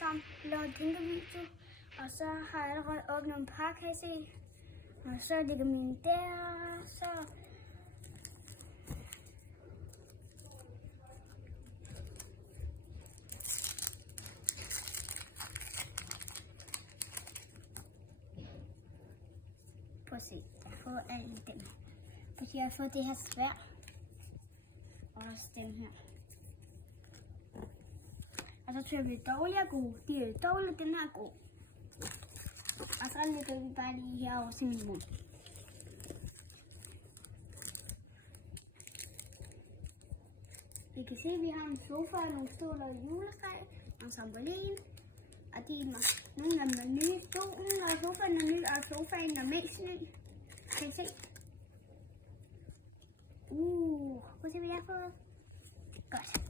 sammen lavet en tænkevideo. Og så har jeg allerede åbnet en parkasse i. Og så ligger mine der, så... Prøv at se, jeg har fået alle dem. Fordi jeg har fået det her sværd. Og også den her. Og så tror vi, at dårlige er gode. De er dårlige, den her er god. Og så lægger vi bare lige herovre til min mund. Vi kan se, at vi har en sofa og nogle stoler og juletræ og en trampolin. Og de er nogle af dem er nye. Stolen og sofaen er ny, og sofaen er mest ny. Kan I se? Prøv at se, hvad jeg har fået. Godt.